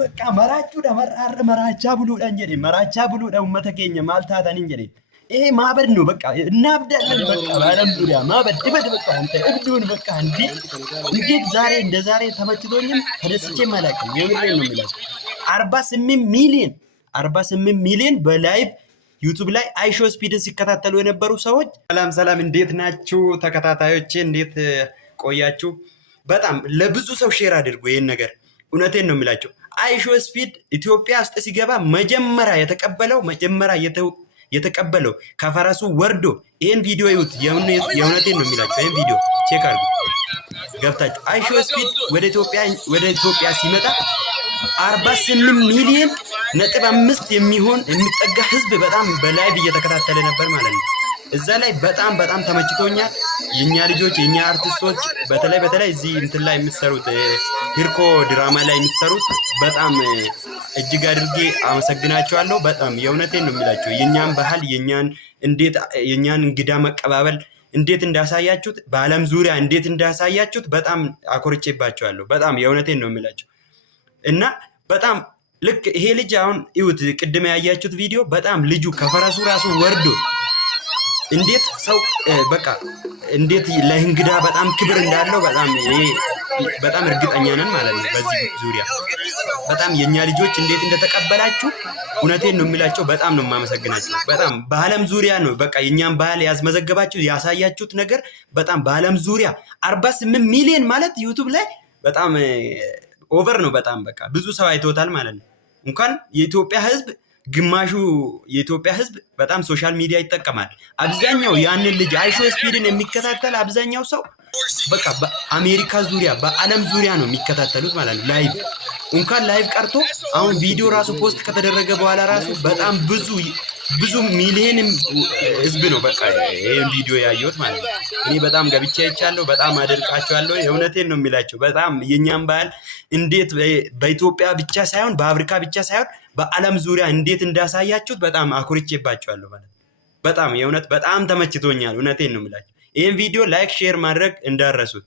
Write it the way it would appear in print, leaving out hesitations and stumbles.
በቃ መራቻ ብሉዳን ጀዴ መራቻ ብሉዳ ኡመተ ኬኛ ማል ታታኒን ጀዴ ይሄ ማበድ ነው። በቃ እናብዳለን። በቃ ባለም ዙሪያ ማበድ ድበድ። በቃ አንተ እብዱን በቃ እንዴት ዛሬ እንደ ዛሬ ተመችቶኝም ተደስቼም አላውቅም። የምሬን ነው የሚለው 48 ሚሊዮን በላይቭ ዩቲዩብ ላይ አይሾ ስፒድን ሲከታተሉ የነበሩ ሰዎች ሰላም እንዴት ናችሁ ተከታታዮቼ? እንዴት ቆያችሁ? በጣም ለብዙ ሰው ሼር አድርጉ ይሄን ነገር። እውነቴን ነው የሚላቸው አይሾ ስፒድ ኢትዮጵያ ውስጥ ሲገባ መጀመሪያ የተቀበለው ከፈረሱ ወርዶ ይሄን ቪዲዮ ይዩት። የእውነቴን ነው የሚላቸው። ይሄን ቪዲዮ ቼክ አድርጉ ገብታችሁ። አይሾ ስፒድ ወደ ኢትዮጵያ ሲመጣ 48 ሚሊዮን ነጥብ 5 የሚሆን የሚጠጋ ህዝብ በጣም በላይቭ እየተከታተለ ነበር ማለት ነው። እዛ ላይ በጣም ተመችቶኛል። የኛ ልጆች የኛ አርቲስቶች በተለይ እዚህ እንትን ላይ የምትሰሩት ሂርኮ ድራማ ላይ የምትሰሩት በጣም እጅግ አድርጌ አመሰግናቸዋለሁ። በጣም የእውነቴን ነው የሚላቸው። የኛን ባህል የኛን እንግዳ መቀባበል እንዴት እንዳሳያችሁት በአለም ዙሪያ እንዴት እንዳሳያችሁት በጣም አኮርቼባቸዋለሁ። በጣም የእውነቴን ነው የሚላቸው እና በጣም ልክ ይሄ ልጅ አሁን ይሁት ቅድም ያያችሁት ቪዲዮ በጣም ልጁ ከፈረሱ ራሱ ወርዶ እንዴት ሰው በቃ እንዴት ለእንግዳ በጣም ክብር እንዳለው በጣም እርግጠኛ ነን ማለት ነው። በዚህ ዙሪያ በጣም የኛ ልጆች እንዴት እንደተቀበላችሁ እውነቴን ነው የሚላቸው። በጣም ነው የማመሰግናችሁ። በጣም በአለም ዙሪያ ነው በቃ የኛን ባህል ያስመዘገባችሁ ያሳያችሁት ነገር በጣም በአለም ዙሪያ 48 ሚሊዮን ማለት ዩቲዩብ ላይ በጣም ኦቨር ነው። በጣም በቃ ብዙ ሰው አይቶታል ማለት ነው። እንኳን የኢትዮጵያ ህዝብ ግማሹ የኢትዮጵያ ህዝብ በጣም ሶሻል ሚዲያ ይጠቀማል። አብዛኛው ያንን ልጅ አይሾ ስፒድን የሚከታተል አብዛኛው ሰው በቃ በአሜሪካ ዙሪያ በአለም ዙሪያ ነው የሚከታተሉት ማለት ነው። ላይቭ እንኳን ላይቭ ቀርቶ አሁን ቪዲዮ ራሱ ፖስት ከተደረገ በኋላ ራሱ በጣም ብዙ ሚሊዮን ህዝብ ነው በቃ ይሄን ቪዲዮ ያየሁት ማለት ነው። እኔ በጣም ገብቼ አይቻለሁ። በጣም አደንቃቸዋለሁ። የእውነቴን ነው የሚላቸው። በጣም የኛን ባህል እንዴት በኢትዮጵያ ብቻ ሳይሆን በአፍሪካ ብቻ ሳይሆን በአለም ዙሪያ እንዴት እንዳሳያችሁት በጣም አኩርቼባቸዋለሁ ማለት ነው። በጣም የእውነት በጣም ተመችቶኛል። እውነቴን ነው የሚላቸው። ይሄን ቪዲዮ ላይክ ሼር ማድረግ እንዳረሱት